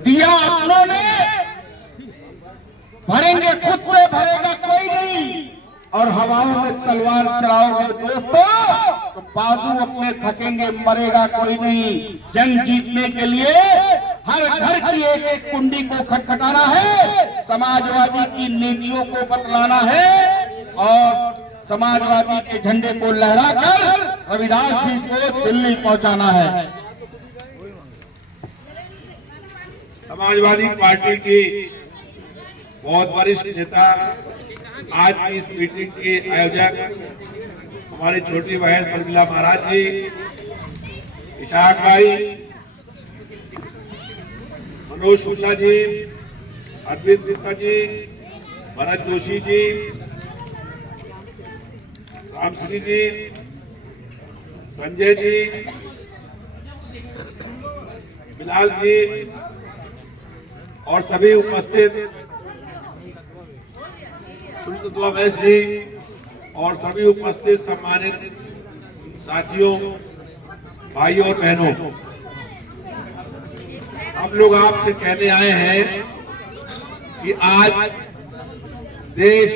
दिया अपनों ने, भरेंगे खुद से, भरेगा कोई नहीं। और हवाओं में तलवार चलाओगे दोस्तों तो बाजू अपने थकेंगे, मरेगा कोई नहीं। जंग जीतने के लिए हर घर की एक एक कुंडी को खटखटाना है, समाजवादी की नीतियों को बतलाना है और समाजवादी के झंडे को लहराकर रविदास जी को दिल्ली पहुंचाना है। समाजवादी पार्टी की बहुत वरिष्ठ नेता, आज की इस मीटिंग के आयोजक हमारी छोटी बहन सरमिला महाराज जी, इशाक भाई, मनोज शुक्ला जी, अरविंद गुप्ता जी, भरत जोशी जी, रामश्री जी, संजय जी, बिलाल जी और सभी उपस्थित सुनील जी और सभी उपस्थित सम्मानित साथियों, भाइयों और बहनों, हम लोग आपसे कहने आए हैं कि आज देश,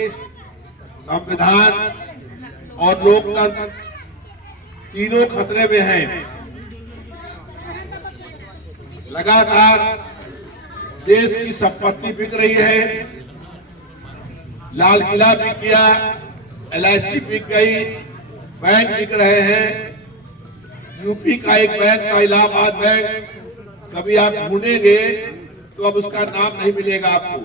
संविधान और लोकतंत्र तीनों खतरे में हैं। लगातार देश की संपत्ति बिक रही है, लाल किला बिक गया, LIC बिक गई, बैंक बिक रहे हैं। यूपी का एक बैंक था इलाहाबाद बैंक, कभी आप ढूंढेंगे तो अब उसका नाम नहीं मिलेगा आपको।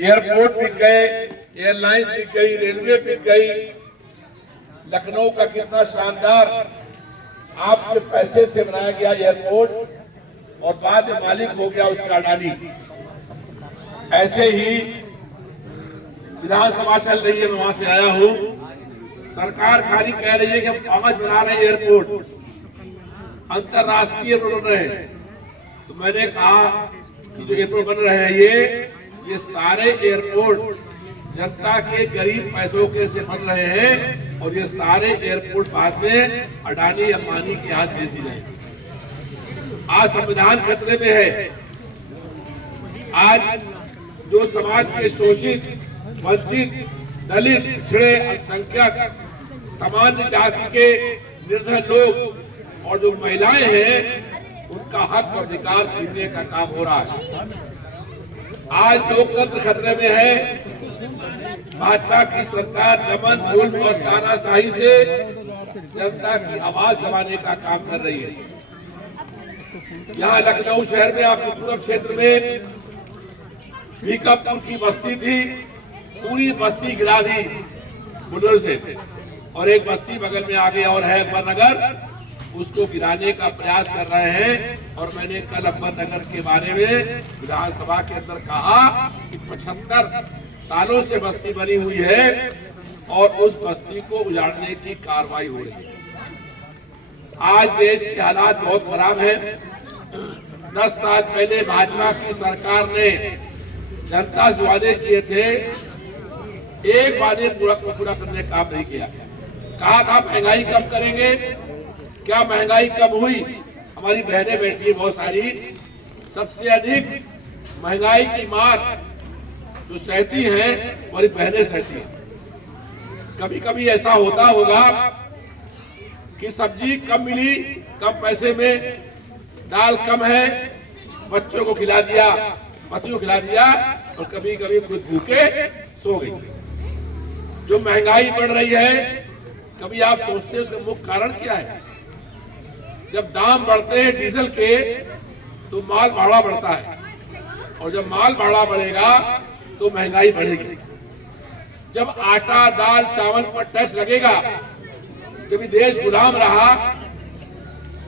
एयरपोर्ट बिक गए, एयरलाइन बिक गई, रेलवे बिक गई। लखनऊ का कितना शानदार आपके पैसे से बनाया गया एयरपोर्ट और बाद में मालिक हो गया उसका अडानी। ऐसे ही विधानसभा चल रही है, मैं वहां से आया हूं, सरकार खाली कह रही है कि हम 5 बना रहे हैं एयरपोर्ट, अंतरराष्ट्रीय बन रहे हैं। तो मैंने कहा कि जो एयरपोर्ट बन रहे हैं ये सारे एयरपोर्ट जनता के गरीब पैसों के से बन रहे हैं और ये सारे एयरपोर्ट बाद में अडानी अंबानी के हाथ भेज दी जाएंगे। आज संविधान खतरे में है। आज जो समाज के शोषित, वंचित, दलित, पिछड़े, अल्पसंख्यक, सामान्य जाति के निर्धन लोग और जो महिलाएं हैं, उनका हक और अधिकार छीनने का काम हो रहा है। आज लोकतंत्र खतरे में है। भाजपा की सरकार दमन, जुल्म और तानाशाही से जनता की आवाज दबाने का काम कर रही है। यहाँ लखनऊ शहर में, आपके पूर्व क्षेत्र में भीकापुर की बस्ती थी, पूरी बस्ती गिरा दी बुलडोजर से, और एक बस्ती बगल में आगे और है अकबरनगर, उसको गिराने का प्रयास कर रहे हैं। और मैंने कल अकबरनगर के बारे में विधानसभा के अंदर कहा कि 75 सालों से बस्ती बनी हुई है और उस बस्ती को उजाड़ने की कार्रवाई हो रही है। आज देश के हालात बहुत खराब है। 10 साल पहले भाजपा की सरकार ने जनता से वादे किए थे, एक वादे पूरा करने का काम नहीं किया। कहा था महंगाई कम करेंगे, क्या महंगाई कम हुई? हमारी बहनें बैठी है बहुत सारी, सबसे अधिक महंगाई की मार जो सहती है हमारी बहनें सहती हैं। कभी कभी ऐसा होता होगा कि सब्जी कम मिली, कम पैसे में, दाल कम है, बच्चों को खिला दिया, पति को खिला दिया, और कभी कभी खुद भूखे सो गई। जो महंगाई बढ़ रही है, कभी आप सोचते हैं उसका मुख्य कारण क्या है? जब दाम बढ़ते हैं डीजल के तो माल भाड़ा बढ़ता है, और जब माल भाड़ा बढ़ेगा तो महंगाई बढ़ेगी। जब आटा, दाल, चावल पर टैक्स लगेगा, जब देश गुलाम रहा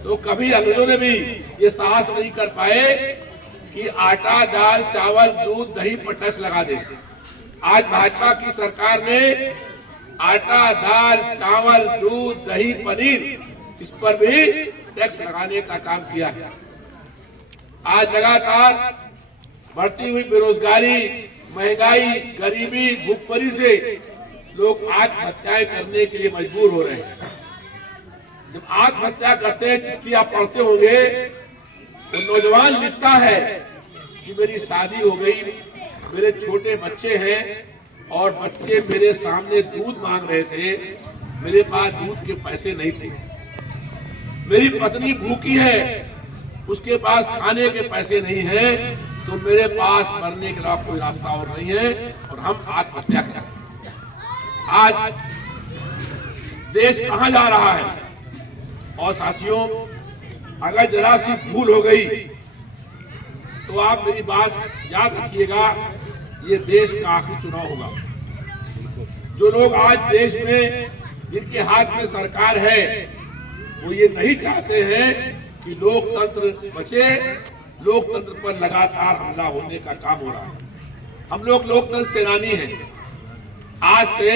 तो कभी अंग्रेजों ने भी ये साहस नहीं कर पाए कि आटा, दाल, चावल, दूध, दही पर टैक्स लगा दे। आज भाजपा की सरकार ने आटा, दाल, चावल, दूध, दही, पनीर, इस पर भी टैक्स लगाने का काम किया है। आज लगातार बढ़ती हुई बेरोजगारी, महंगाई, गरीबी, भूखमरी से लोग आत्महत्याएं करने के लिए मजबूर हो रहे हैं। जब आत्महत्या करते हैं, चिट्ठी आप पढ़ते होंगे, तो नौजवान लिखता है कि मेरी शादी हो गई, मेरे छोटे बच्चे हैं और बच्चे मेरे सामने दूध मांग रहे थे, मेरे पास दूध के पैसे नहीं थे, मेरी पत्नी भूखी है, उसके पास खाने के पैसे नहीं है, तो मेरे पास मरने के अलावा कोई रास्ता और नहीं है और हम आत्महत्या करें। आज देश कहां जा रहा है? और साथियों, अगर जरा सी भूल हो गई तो आप मेरी बात याद रखिएगा, ये देश का आखिरी चुनाव होगा। जो लोग आज देश में जिनके हाथ में सरकार है, वो ये नहीं चाहते हैं कि लोकतंत्र बचे, लोकतंत्र पर लगातार हमला होने का काम हो रहा है। हम लोग लोकतंत्र सेनानी हैं। आज से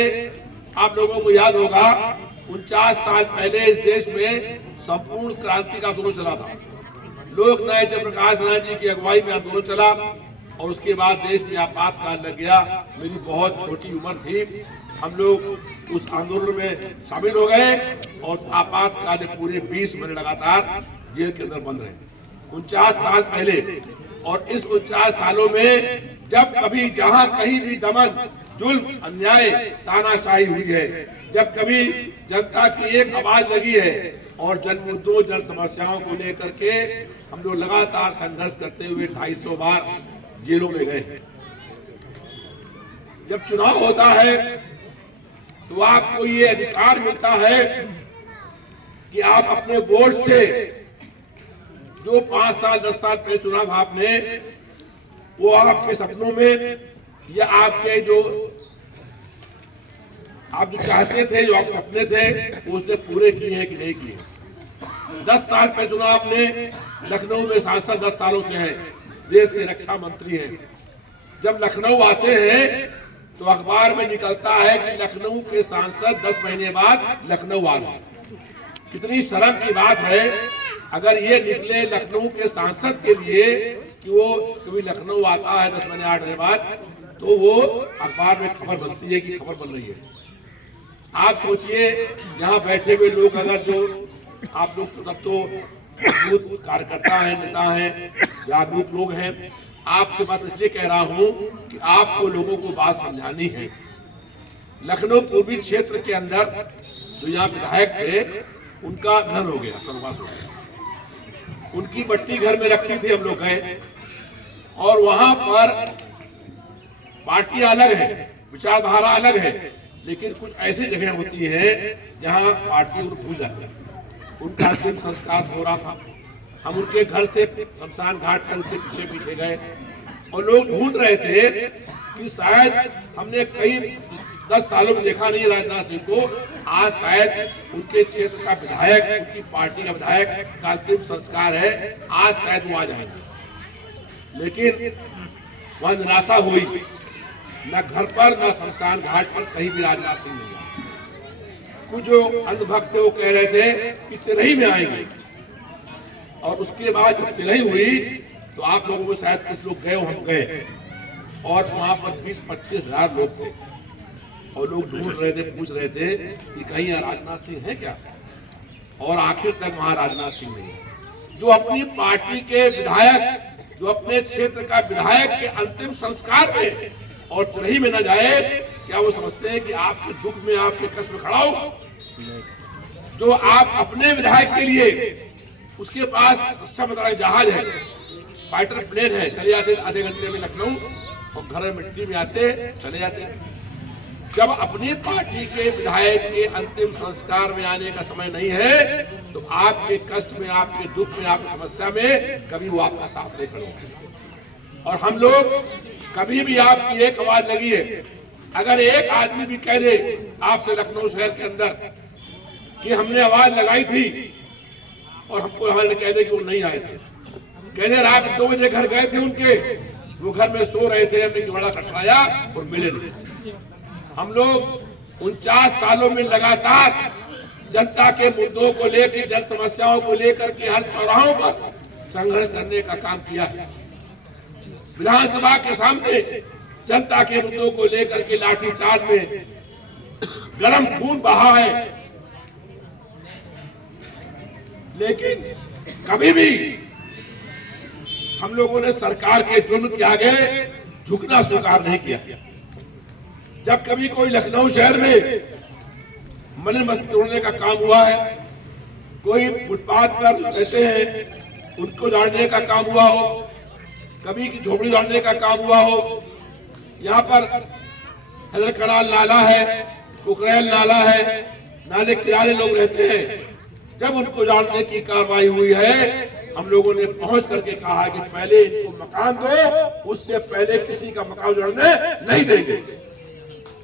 आप लोगों को याद होगा, 49 साल पहले इस देश में संपूर्ण क्रांति का आंदोलन चला था। लोक नायक जयप्रकाश नारायण जी की अगुवाई में आंदोलन चला और उसके बाद देश में आपातकाल लग गया। मेरी बहुत छोटी उम्र थी, हम लोग उस आंदोलन में शामिल हो गए और आपातकाल में पूरे 20 महीने लगातार जेल के अंदर बंद रहे, 49 साल पहले। और इस 49 सालों में जब कभी जहां कहीं भी दमन, जुल्म, अन्याय, तानाशाही हुई है, जब कभी जनता की एक आवाज लगी है और जन मुद्दों, जन समस्याओं को लेकर के हम लोग लगातार संघर्ष करते हुए 250 बार जेलों में गए। जब चुनाव होता है तो आपको ये अधिकार मिलता है कि आप अपने वोट से, जो 5 साल 10 साल पहले चुनाव आपने, वो आपके सपनों में या आपके जो आप जो चाहते थे, जो आप सपने थे, उसने पूरे किए हैं कि नहीं किए। 10 साल पहले चुनाव आपने, लखनऊ में सांसद 10 सालों से हैं, देश के रक्षा मंत्री हैं। जब लखनऊ आते हैं तो अखबार में निकलता है कि लखनऊ के सांसद 10 महीने बाद लखनऊ आ गए। कितनी शर्म की बात है अगर ये निकले लखनऊ के सांसद के लिए कि वो कभी लखनऊ आता है 10 महीने 8 महीने बाद, तो वो अखबार में खबर बनती है कि खबर बन रही है। आप सोचिए, यहाँ बैठे हुए लोग, अगर जो आप लोग सब तो मजबूत कार्यकर्ता हैं, नेता हैं, जागरूक लोग हैं, आपसे बात इसलिए कह रहा हूं कि आपको लोगों को बात समझानी है। लखनऊ पूर्वी क्षेत्र के अंदर जो यहाँ विधायक थे, उनका निधन हो गया, सर्वनाश हो गया। उनकी मट्टी घर में रखी थी, हम लोग गए और वहां पर पार्टियां अलग है, विचारधारा अलग है, लेकिन कुछ ऐसी जगह होती है जहां पार्टियों को भूल जाती है। उनका अंतिम संस्कार हो रहा था, हम उनके घर से शमशान घाट पर उनके पीछे पीछे गए और लोग ढूंढ रहे थे कि शायद हमने कई 10 सालों में देखा नहीं राजनाथ सिंह को, आज शायद उनके क्षेत्र का विधायक, उनकी पार्टी का विधायक का अंतिम संस्कार है, आज शायद वो आ जाएंगे। लेकिन वहां निराशा हुई, न घर पर न शमशान घाट पर कहीं भी राजनाथ सिंह नहीं आए। कुछ जो अंधभक्त थे वो कह रहे थे कि तिरही में आएंगे, और उसके बाद जब तिरही हुई तो आप लोगों में शायद कुछ लोग गए, हम गए और वहां पर 20-25 हजार लोग थे और लोग ढूंढ रहे थे, पूछ रहे थे कि कहीं राजनाथ सिंह है क्या, और आखिर तक वहां राजनाथ सिंह नहीं है। जो अपनी पार्टी के विधायक, जो अपने क्षेत्र का विधायक के अंतिम संस्कार में और तिरही में न जाए, क्या वो समझते हैं कि आपके दुख में, आपके कष्ट में खड़ा होगा? जो आप अपने विधायक के लिए, उसके पास रक्षा मंत्रालय जहाज है, फाइटर प्लेन है, चले जाते आधे घंटे में लखनऊ और घर में मिट्टी में आते चले जाते। जब अपनी पार्टी के विधायक के अंतिम संस्कार में आने का समय नहीं है, तो आपके कष्ट में, आपके दुख में, आपकी समस्या में कभी वो आपका साथ नहीं खड़ा। और हम लोग कभी भी, आपकी एक आवाज लगी है, अगर एक आदमी भी कह दे आपसे लखनऊ शहर के अंदर कि हमने आवाज लगाई थी और हमको हमारे कह दे कि वो नहीं आए थे, कह दे रात 2 बजे घर गए थे उनके, वो घर में सो रहे थे, हमने बड़ा खटखटाया और मिले नहीं। हम लोग 49 सालों में लगातार जनता के मुद्दों को लेकर, जन समस्याओं को लेकर के हर चौराहों पर संघर्ष करने का काम किया है। विधानसभा के सामने जनता के मुद्दों को लेकर के लाठीचार्ज में गरम खून बहा है। लेकिन कभी भी हम लोगों ने सरकार के जुर्म के आगे झुकना स्वीकार नहीं किया। जब कभी कोई लखनऊ शहर में मंदिर मस्जिद तोड़ने का काम हुआ है, कोई फुटपाथ पर रहते हैं उनको उजाड़ने का काम हुआ हो, कभी की झोपड़ी उजाड़ने का काम हुआ हो, यहाँ पर हैदर कनाल नाला है, कुकरेल नाला है, नाले किनारे लोग रहते हैं, जब उनको उजाड़ने की कार्रवाई हुई है हम लोगों ने पहुंच करके कहा कि पहले इनको मकान दो, उससे पहले किसी का मकान उजाड़ने नहीं देंगे।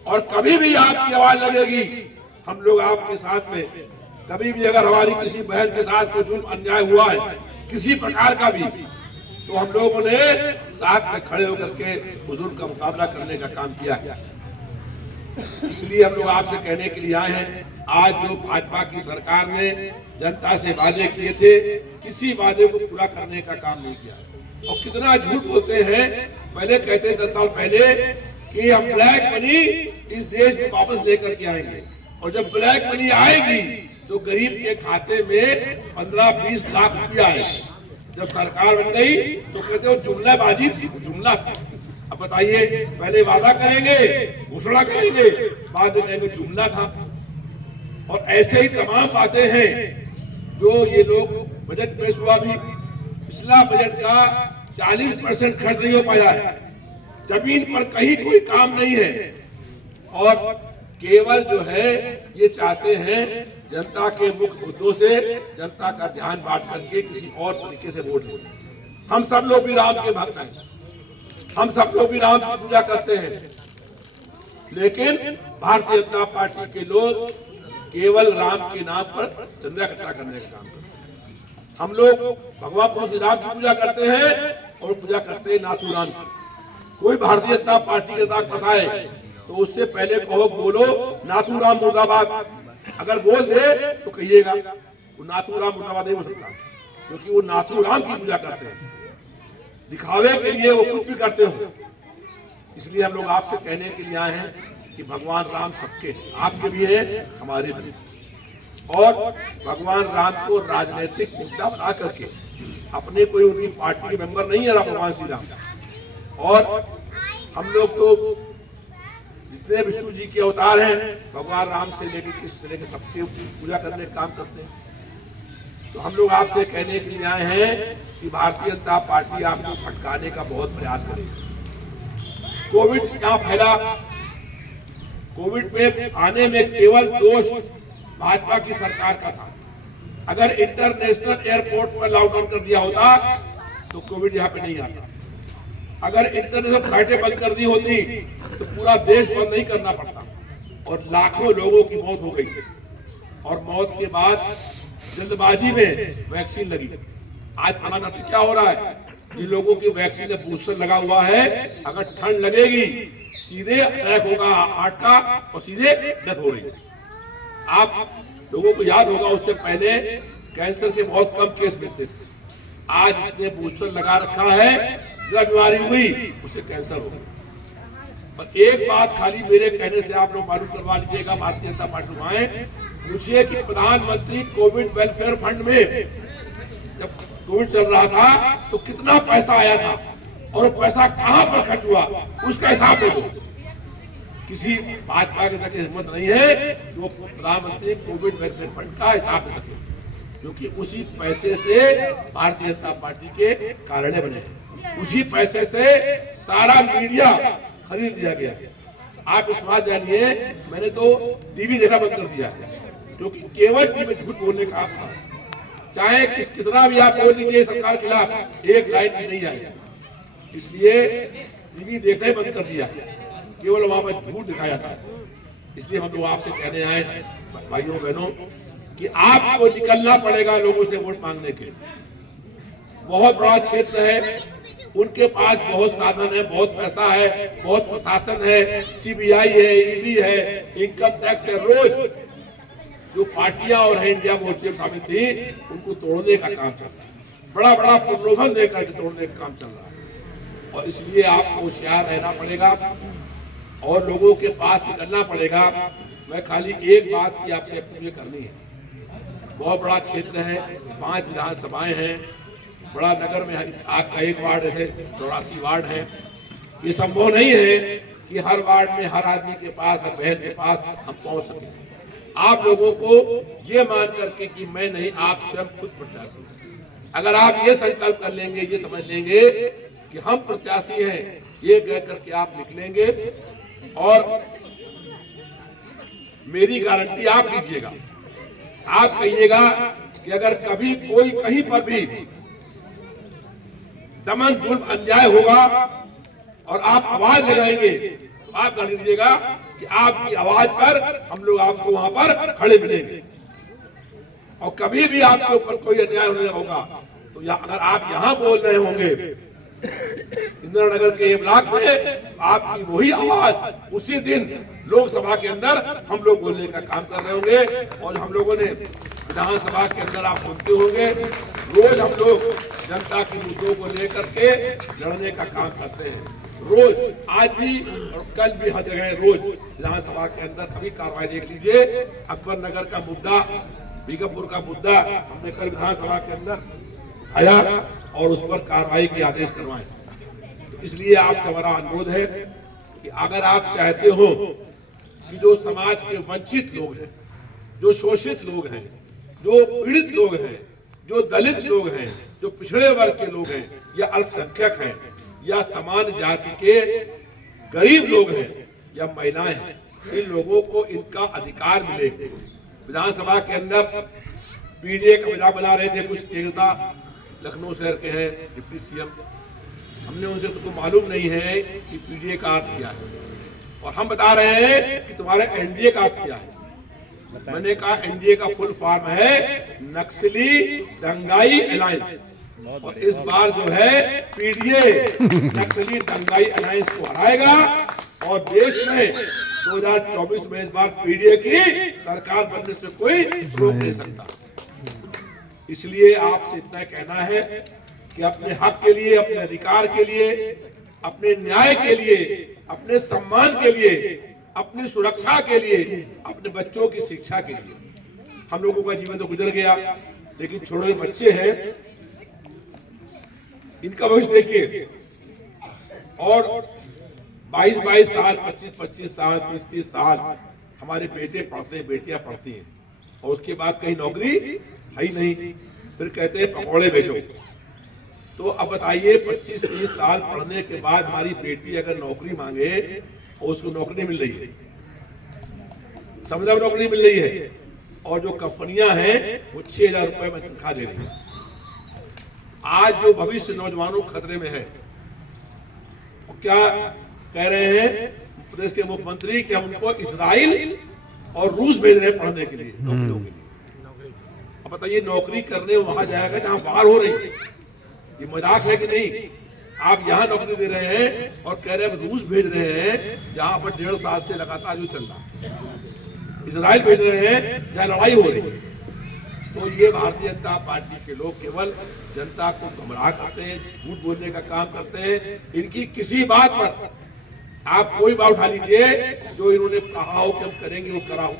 और कभी भी आपकी आवाज लगेगी हम लोग आपके साथ में। कभी भी अगर हमारी किसी बहन के साथ कोई जुल्म अन्याय हुआ है किसी प्रकार का भी, तो हम लोगों ने साथ में खड़े होकर के हुजूर का मुकाबला करने का काम किया है। इसलिए हम लोग आपसे कहने के लिए आए हैं, आज जो भाजपा की सरकार ने जनता से वादे किए थे, किसी वादे को पूरा करने का काम नहीं किया। और कितना झूठ बोलते हैं। पहले कहते 10 साल पहले कि हम ब्लैक मनी इस देश में वापस लेकर के आएंगे, और जब ब्लैक मनी आएगी तो गरीब के खाते में 15-20 लाख रुपया आएगा। जब सरकार बन गई तो कहते हो जुमलाबाजी थी, जुमला था। अब बताइए, पहले वादा करेंगे, घोषणा करेंगे, बाद में कहेंगे जुमला था। और ऐसे ही तमाम बातें हैं जो ये लोग बजट पेश हुआ भी, पिछला बजट का 40% खर्च नहीं हो पाया है, जमीन पर कहीं कोई काम नहीं है, और केवल जो है ये चाहते हैं जनता के मुख्य मुद्दों से जनता का ध्यान बांट करके किसी और तरीके से वोट ले। हम सब लोग भी राम के भक्त हैं, हम सब लोग भी राम की पूजा करते हैं, लेकिन भारतीय जनता पार्टी के लोग केवल राम के नाम पर चंदा इकट्ठा करने का काम करते हैं। हम लोग भगवान श्री राम की पूजा करते हैं और पूजा करते हैं नाथू राम की। कोई भारतीय जनता पार्टी के साथ फंसाए तो उससे पहले कहो, बोलो नाथू राम मुर्दाबाद। अगर बोल दे तो कहिएगा वो नाथू राम मुर्दाबाद नहीं हो सकता, क्योंकि वो नाथू राम की पूजा करते हैं, दिखावे के लिए वो कुछ भी करते हो। इसलिए हम लोग आपसे कहने के लिए आए हैं कि भगवान राम सबके हैं, आपके भी है, हमारे भी, और भगवान राम को राजनीतिक मुद्दा बना करके, अपने कोई उनकी पार्टी के मेंबर नहीं है भगवान श्री राम। और हम लोग तो जितने विष्णु जी के अवतार हैं, भगवान राम से लेकर कृष्ण से लेकर सबके पूजा करने का काम करते हैं। तो हम लोग आपसे कहने के लिए आए हैं कि भारतीय जनता पार्टी आपको भटकाने का बहुत प्रयास करेगी। कोविड यहाँ फैला, कोविड में आने में केवल दोष भाजपा की सरकार का था। अगर इंटरनेशनल एयरपोर्ट पर लॉकडाउन कर दिया होता तो कोविड यहाँ पे नहीं आता। अगर इंटरनेशनल फ्लाइटें बंद कर दी होती तो पूरा देश बंद नहीं करना पड़ता, और लाखों लोगों की मौत हो गई। और मौत के बाद जल्दबाजी में वैक्सीन लगी। आज पता क्या हो रहा है, जिन लोगों की वैक्सीन में बूस्टर लगा हुआ है, अगर ठंड लगेगी सीधे अटैक होगा हार्ट का और सीधे डेथ हो रही है। आप लोगों को याद होगा उससे पहले कैंसर के बहुत कम केस मिलते थे। आज इसने बूस्टर लगा रखा है, जब बीमारी हुई उसे कैंसर हो गया। और एक बात खाली मेरे कहने से आप लोग मालूम करवा लीजिएगा, भारतीय जनता पार्टी में आए, पूछिए कि प्रधानमंत्री कोविड वेलफेयर फंड में जब कोविड चल रहा था तो कितना पैसा आया था और वो पैसा कहां पर खर्च हुआ, उसका हिसाब दे दो। किसी भाजपा के तक हिम्मत नहीं है कि वो प्रधानमंत्री कोविड वेलफेयर फंड का हिसाब दे सके, क्योंकि उसी पैसे से भारतीय जनता पार्टी के कार्यालय बने हैं, उसी पैसे से सारा मीडिया खरीद लिया गया। आप इस बात जानिए, मैंने तो टीवी देखना बंद कर दिया, क्योंकि केवल टीवी झूठ बोलने का था। चाहे कितना भी आप बोल लीजिए सरकार के खिलाफ, एक लाइन भी नहीं आएगा। इसलिए टीवी देखना ही बंद कर दिया, केवल वहां पर झूठ दिखाया जाता है। इसलिए हम लोग आपसे कहने आए हैं भाइयों बहनों कि आपको निकलना पड़ेगा लोगों से वोट मांगने के। बहुत बड़ा क्षेत्र है, उनके पास बहुत साधन है, बहुत पैसा है, बहुत प्रशासन है, सीबीआई है, ईडी है, इनकम टैक्स है। रोज जो पार्टियां और है इंडिया मोर्चे में शामिल थी उनको तोड़ने का काम चल रहा है, बड़ा बड़ा प्रलोभन देकर के तोड़ने का काम चल रहा है। और इसलिए आपको होशियार रहना पड़ेगा और लोगों के पास निकलना पड़ेगा। मैं खाली एक बात की आपसे अपील करनी है बहुत बड़ा क्षेत्र है, 5 विधानसभाएं हैं, बड़ा नगर में आपका 1 वार्ड ऐसे 84 वार्ड है। ये संभव नहीं है कि हर वार्ड में हर आदमी के पास, हर बहन के पास हम पहुंच सकें। आप लोगों को ये मान करके कि मैं नहीं, आप स्वयं खुद प्रत्याशी, अगर आप ये संकल्प कर लेंगे, ये समझ लेंगे कि हम प्रत्याशी हैं, ये कह करके आप निकलेंगे और मेरी गारंटी आप लीजिएगा। आप कहिएगा कि अगर कभी कोई कहीं पर भी दमन जुल्म अन्याय होगा और आप आवाज लगाएंगे तो आप गारंटी दीजिएगा कि आपकी आवाज पर हम लोग आपको वहां पर खड़े मिलेंगे। और कभी भी आपके ऊपर कोई अन्याय होने होगा तो अगर आप यहाँ बोल रहे होंगे इंदिरा नगर के ब्लॉक में, आपकी वही आवाज उसी दिन लोकसभा के अंदर हम लोग बोलने का काम कर रहे होंगे। और हम लोगों ने विधानसभा के अंदर आप सुनते होंगे, रोज हम लोग जनता के मुद्दों को लेकर के लड़ने का काम करते हैं। रोज, आज भी और कल भी हर जगह रोज विधानसभा के अंदर अभी कार्रवाई देख लीजिए। अकबर नगर का मुद्दा, बीगमपुर का मुद्दा हमने कल विधानसभा के अंदर आया और उस पर कार्रवाई के आदेश करवाए। तो इसलिए आपसे हमारा अनुरोध है कि अगर आप चाहते हो कि जो समाज के वंचित लोग हैं, जो शोषित लोग हैं, जो पीड़ित लोग हैं, जो दलित लोग हैं, जो पिछड़े वर्ग के लोग हैं, या अल्पसंख्यक हैं, या समान जाति के गरीब लोग हैं, या महिलाएं हैं, इन लोगों को इनका अधिकार मिले। विधानसभा के अंदर पीडीए का मजाक बना रहे थे कुछ नेता, लखनऊ शहर के हैं डिप्टी सीएम। हमने उनसे तुमको मालूम नहीं है कि पीडीए का अर्थ क्या है, और हम बता रहे हैं कि तुम्हारे एनडीए का अर्थ क्या है। मैंने कहा एनडीए का फुल फॉर्म है नक्सली दंगाई अलायंस, और इस बार जो है पीडीए नक्सली दंगाई अलायंस को हराएगा और देश में 2024 में इस बार पीडीए की सरकार बनने से कोई रोक नहीं सकता। इसलिए आपसे इतना कहना है कि अपने हक के लिए, अपने अधिकार के लिए, अपने न्याय के लिए, अपने सम्मान के लिए, अपनी सुरक्षा के लिए, अपने बच्चों की शिक्षा के लिए। हम लोगों का जीवन तो गुजर गया, लेकिन छोटे बच्चे हैं, इनका भविष्य देखिए। और 22-22 साल, 25-25 साल, 30-30 साल हमारे बेटे पढ़ते हैं, बेटियां पढ़ती हैं, और उसके बाद कहीं नौकरी है ही नहीं, फिर कहते हैं पकौड़े बेचो। तो अब बताइए 25-30 साल पढ़ने के बाद हमारी बेटी अगर नौकरी मांगे और उसको नौकरी मिल रही है, समझा नौकरी मिल रही है, और जो कंपनियां हैं वो 6,000 रुपए में तनख्वाह दे रही है। आज जो भविष्य नौजवानों खतरे में है, वो क्या कह रहे हैं प्रदेश के मुख्यमंत्री कि हम उनको इजराइल और रूस भेज रहे हैं पढ़ने के लिए, नौकरियों के लिए। अब बताइए नौकरी करने वहां जाएगा जहां वार हो रही है, ये मजाक है कि नहीं? आप यहाँ नौकरी दे रहे हैं और कह रहे हैं रूस भेज रहे हैं जहां पर 1.5 साल से लगातार जो चल रहा है, इजराइल भेज रहे हैं जहां लड़ाई हो रही है। तो ये भारतीय जनता पार्टी के लोग केवल जनता को गुमराह करते हैं, झूठ बोलने का काम करते हैं। इनकी किसी बात पर आप कोई बात उठा लीजिए, जो इन्होंने कहा हो कि हम करेंगे वो करा हो।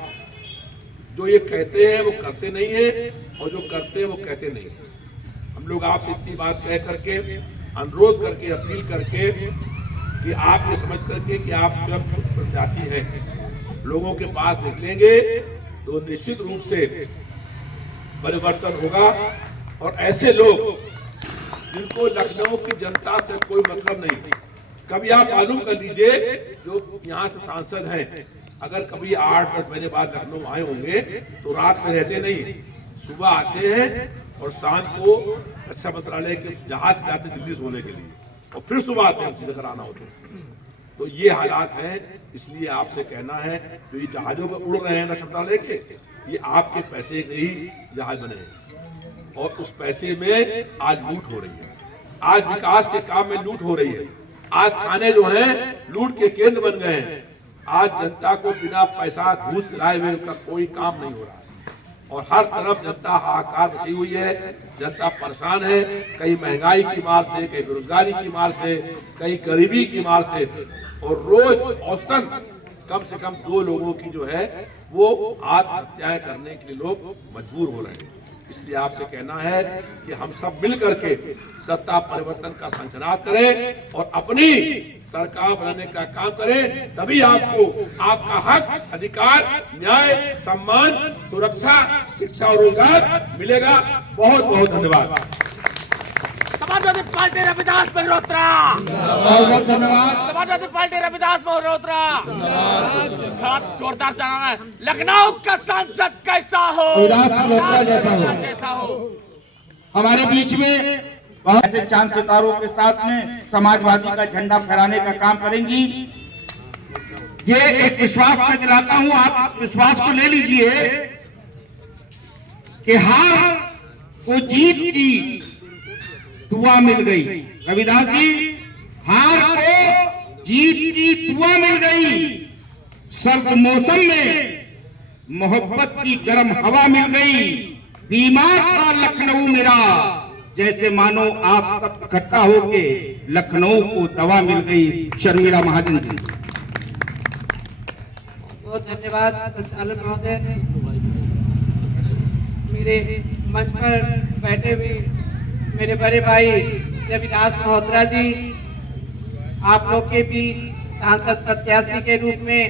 जो ये कहते हैं वो करते नहीं है, और जो करते हैं वो कहते नहीं है। हम लोग आपसे इतनी बात कह करके, अनुरोध करके, अपील करके कि आप ये समझ करके कि आप स्वयं खुद प्रत्याशी हैं, लोगों के पास निकलेंगे तो निश्चित रूप से परिवर्तन होगा। और ऐसे लोग जिनको लखनऊ की जनता से कोई मतलब नहीं, कभी आप मालूम कर लीजिए जो यहाँ से सांसद हैं, अगर कभी 8-10 महीने बाद लखनऊ आए होंगे तो रात में रहते नहीं, सुबह आते हैं और शाम को रक्षा मंत्रालय के जहाज से जाते दिल्ली सोने के लिए, और फिर सुबह आते हैं उसी जगह आना होता है। तो ये हालात हैं। इसलिए आपसे कहना है जो ये जहाजों पर उड़ रहे हैं रक्षा मंत्रालय के, ये आपके पैसे से ही जहाज बने हैं, और उस पैसे में आज लूट हो रही है, आज विकास के काम में लूट हो रही है, आज थाने जो हैं लूट के केंद्र बन गए हैं। आज जनता को बिना पैसा घूस लाए हुए उनका कोई काम नहीं हो रहा है, और हर तरफ जनता हाहाकार मची हुई है, जनता परेशान है, कहीं महंगाई की मार से, कहीं बेरोजगारी की मार से, कहीं गरीबी की मार से। और रोज औसतन कम से कम 2 लोगों की जो है वो आत्महत्याएं करने के लिए लोग मजबूर हो रहे हैं। इसलिए आपसे कहना है कि हम सब मिलकर के सत्ता परिवर्तन का संकल्प करें और अपनी सरकार बनाने का काम करें, तभी आपको आपका हक, अधिकार, न्याय, सम्मान, सुरक्षा, शिक्षा और रोजगार मिलेगा। बहुत बहुत धन्यवाद। समाजवादी पार्टी रविदास मेहरोत्रा, बहुत बहुत धन्यवाद। समाजवादी पार्टी रविदास मेहरोत्रा, जोरदार चलाना है। लखनऊ का सांसद कैसा हो, रविदास मेहरोत्रा जैसा हो। हमारे बीच में बहुत ऐसे चांद सितारों के साथ में समाजवादी का झंडा फहराने का काम करेंगी। ये एक विश्वास मैं दिलाता हूं, आप विश्वास को ले लीजिए कि हार को जीत की दुआ मिल गई। रविदास जी, हार को जीत की दुआ मिल गई। सर्द मौसम में मोहब्बत की गर्म हवा मिल गई। बीमार था लखनऊ मेरा, जैसे मानो आप सब इकट्ठा होके लखनऊ को दवा मिल गई। शर्मिला महाजन जी। बहुत धन्यवाद संचालक महोदय। मेरे मंच पर बैठे हुए मेरे बड़े भाई रविदास मल्होत्रा जी, आप लोग के भी सांसद प्रत्याशी के रूप में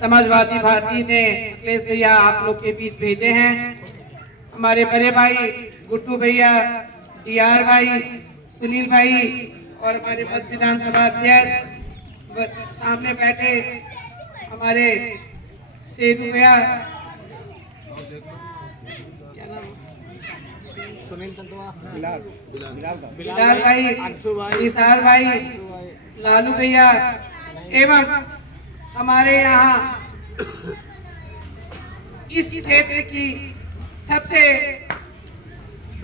समाजवादी पार्टी ने अखिलेश भैया आप लोग के बीच भेजे हैं। हमारे बड़े भाई गुड्डू भैया, टीआर भाई, सुनील भाई और हमारे मध्य विधानसभा अध्यक्ष सामने बैठे हमारे सेठू भैया, क्या नाम, बिलाल भाई, निसार भाई, लालू भैया एवं हमारे यहाँ इस क्षेत्र की सबसे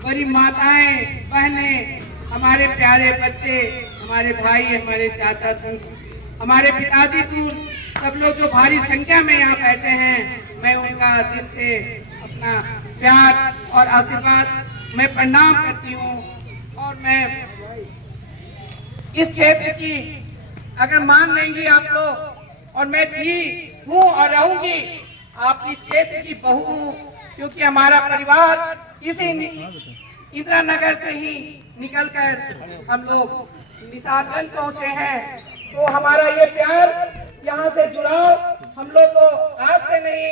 बड़ी माताएं, बहनें, हमारे प्यारे बच्चे, हमारे भाई, हमारे चाचा दूर, हमारे पिताजी दूर, सब लोग जो भारी संख्या में यहाँ बैठे हैं, मैं उनका दिल से अपना प्यार और आशीर्वाद मैं प्रणाम करती हूँ। और मैं इस क्षेत्र की अगर मान लेंगी आप लोग, और मैं भी हूँ और रहूंगी आप इस क्षेत्र की बहू हूँ, क्योंकि हमारा परिवार इसी इंदिरा नगर से ही निकलकर हम लोग निशादगंज पहुँचे हैं। तो हमारा ये प्यार, यहाँ से जुड़ाव हम लोग को आज से नहीं,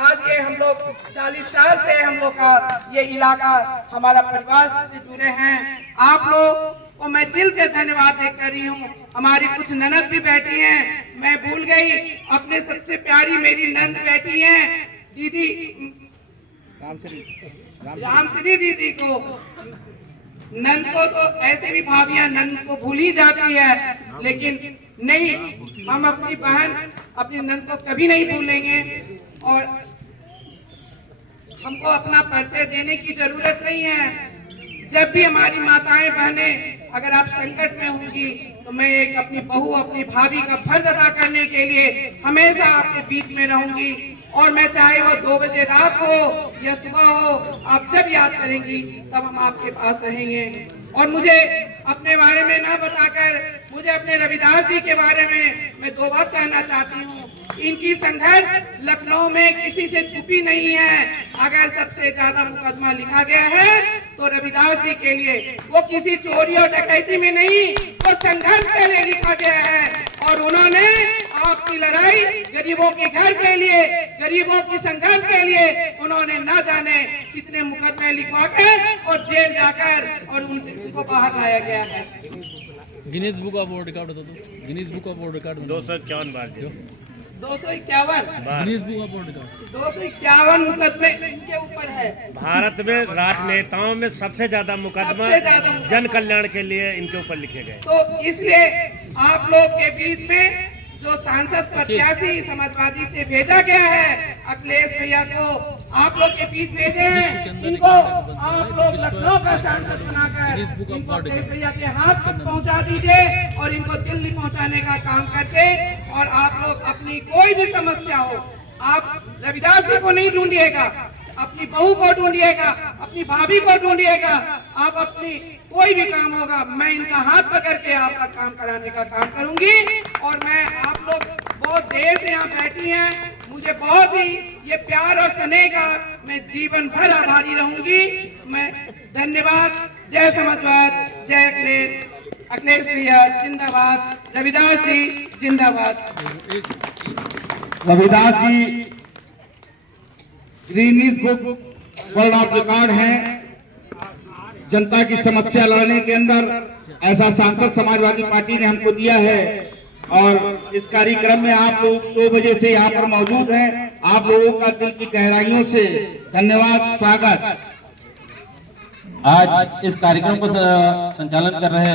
आज ये हम लोग 40 साल से हम लोग का ये इलाका हमारा परिवार से जुड़े हैं। आप लोग को मैं दिल से धन्यवाद दे कर रही हूँ। हमारी कुछ ननद भी बैठी हैं, मैं भूल गई, अपने सबसे प्यारी मेरी नंद बैठी हैं, दीदी रामश्री दीदी को। नंद को तो ऐसे भी भाभियां नंद को भूल ही जाती है, लेकिन नहीं, हम अपनी बहन, अपनी नंद को कभी नहीं भूलेंगे। और हमको अपना परिचय देने की जरूरत नहीं है। जब भी हमारी माताएं, बहनें अगर आप संकट में होंगी, तो मैं एक अपनी बहू, अपनी भाभी का फर्ज अदा करने के लिए हमेशा आपके बीच में रहूंगी। और मैं चाहे वो 2 बजे रात हो या सुबह हो, आप जब याद करेंगी तब हम आपके पास रहेंगे। और मुझे अपने बारे में ना बताकर, मुझे अपने रविदास जी के बारे में मैं 2 बात कहना चाहती हूँ। इनकी संघर्ष लखनऊ में किसी से छुपी नहीं है। अगर सबसे ज्यादा मुकदमा लिखा गया है तो रविदास जी के लिए, वो किसी चोरी और डकैती में नहीं, वो संघर्ष के लिए लिखा गया है। और उन्होंने आपकी लड़ाई गरीबों के घर के लिए, गरीबों की संघर्ष के लिए उन्होंने न जाने कितने मुकदमे लिखवा कर और जेल जाकर और उनको बाहर लाया गया है। Guinness book of world record बता दो। Guinness book of world record 251 bar 251 Guinness book of world record 251 मुकदमे इनके ऊपर है। भारत में राजनेताओं में सबसे ज्यादा मुकदमा जन कल्याण के लिए इनके ऊपर लिखे गए। तो इसलिए आप लोग के बीच में जो सांसद प्रत्याशी समाजवादी से भेजा गया है, अखिलेश भैया को आप लोग के बीच भेजे हैं, इनको आप लोग लखनऊ का सांसद बनाकर इनको अखिलेश भैया के हाथ तक पहुंचा दीजिए और इनको दिल्ली पहुंचाने का काम करके, और आप लोग अपनी कोई भी समस्या हो, आप रविदास जी को नहीं ढूंढिएगा, अपनी बहू को ढूंढिएगा, अपनी भाभी को ढूंढिएगा, आप अपनी कोई भी काम होगा, मैं इनका हाथ पकड़ के आपका काम कराने का काम करूंगी। और मैं, आप लोग बहुत देर से यहाँ बैठी हैं, मुझे मुझे बहुत ही ये प्यार और स्नेह का मैं जीवन भर आभारी रहूंगी। मैं धन्यवाद। जय समाजवाद, जय अखिलेश, अखिलेश भैया जिंदाबाद, रविदास जी जिंदाबाद। Ravidas ji Guinness book world of record हैं जनता की समस्या लड़ने के अंदर। ऐसा सांसद समाजवादी पार्टी ने हमको दिया है और इस कार्यक्रम में आप लोग 2 बजे से यहाँ पर मौजूद हैं। आप लोगों का दिल की गहराइयों से धन्यवाद, स्वागत। आज इस कार्यक्रम को संचालन कर रहे